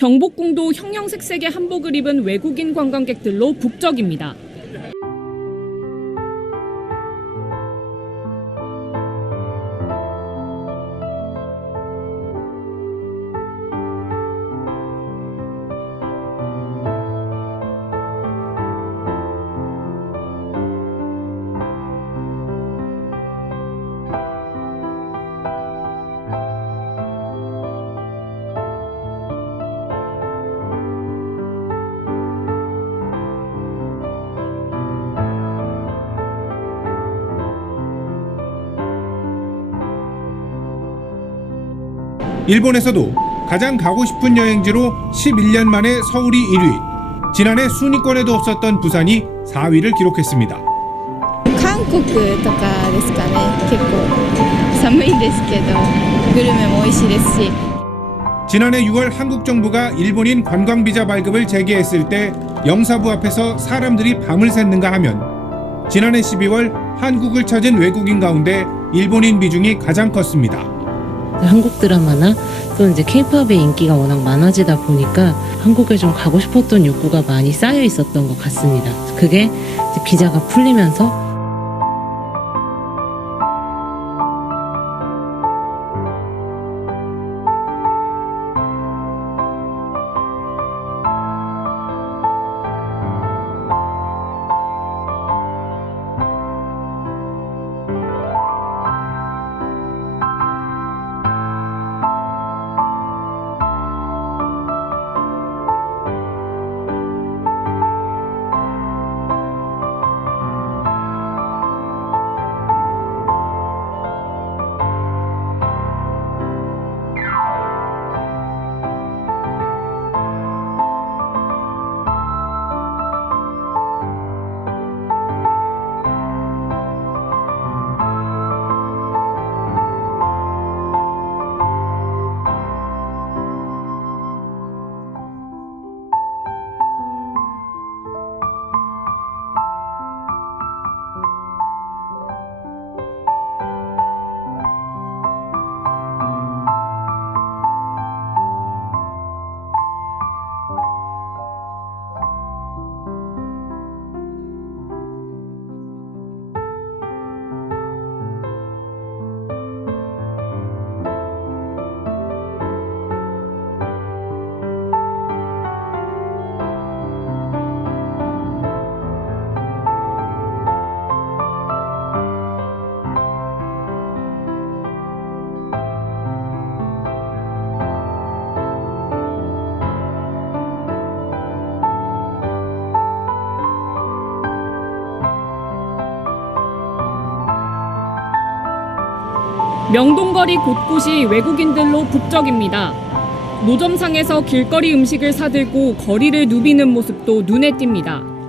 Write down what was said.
경복궁도 형형색색의 한복을 입은 외국인 관광객들로 북적입니다. 일본에서도 가장 가고 싶은 여행지로 11년 만에 서울이 1위, 지난해 순위권에도 없었던 부산이 4위를 기록했습니다. 韓国とかですかね結構寒いんですけどグルメも美味しいですし 지난해 6월 한국 정부가 일본인 관광 비자 발급을 재개했을 때 영사부 앞에서 사람들이 밤을 샜는가 하면 지난해 12월 한국을 찾은 외국인 가운데 일본인 비중이 가장 컸습니다. 한국 드라마나 또 이제 케이팝의 인기가 워낙 많아지다 보니까 한국에 좀 가고 싶었던 욕구가 많이 쌓여 있었던 것 같습니다. 그게 비자가 풀리면서 명동거리 곳곳이 외국인들로 북적입니다. 노점상에서 길거리 음식을 사들고 거리를 누비는 모습도 눈에 띕니다.